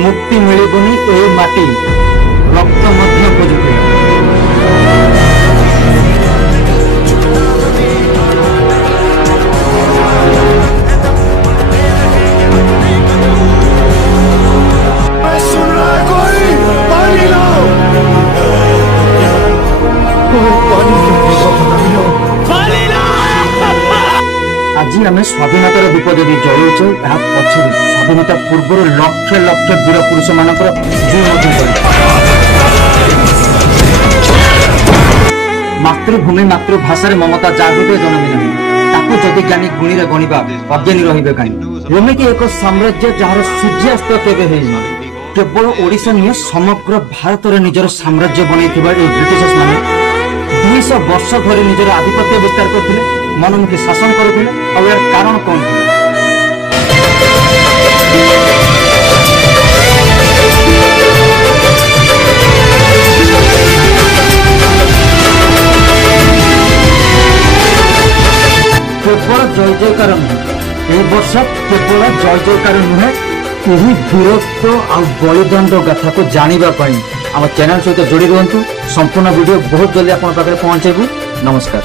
मुक्ति मिलबुनी ए माटी रक्त मध्य खोजुथिला। आज आम स्वाधीनतार दीप जदि जलुचे पक्ष स्वाधीनता पूर्व लक्ष लक्ष वीर पुरुष मान मातृभूमि मातृभाषा ममता जागृत जन्मी ना जदि ज्ञानी गुणी गणवा अज्ञानी रे कहीं एमती एक साम्राज्य जार सूर्यास्त केवे केवल ओडिशा नुहे समग्र भारत में निजर साम्राज्य बनई ब्रिटिश माने 200 वर्ष धरी निजर आधिपत्य विस्तार करते मनमुखी शासन करते कारण कौन केवल जय जयकार नुहे वर्ष केवल जय जयकार नुहे यही वीरत्व आ बलिदान गाथा को जानापी आम चैनल सहित जोड़ी रुहतु। संपूर्ण वीडियो बहुत जल्दी आप पहुंचेबू। नमस्कार।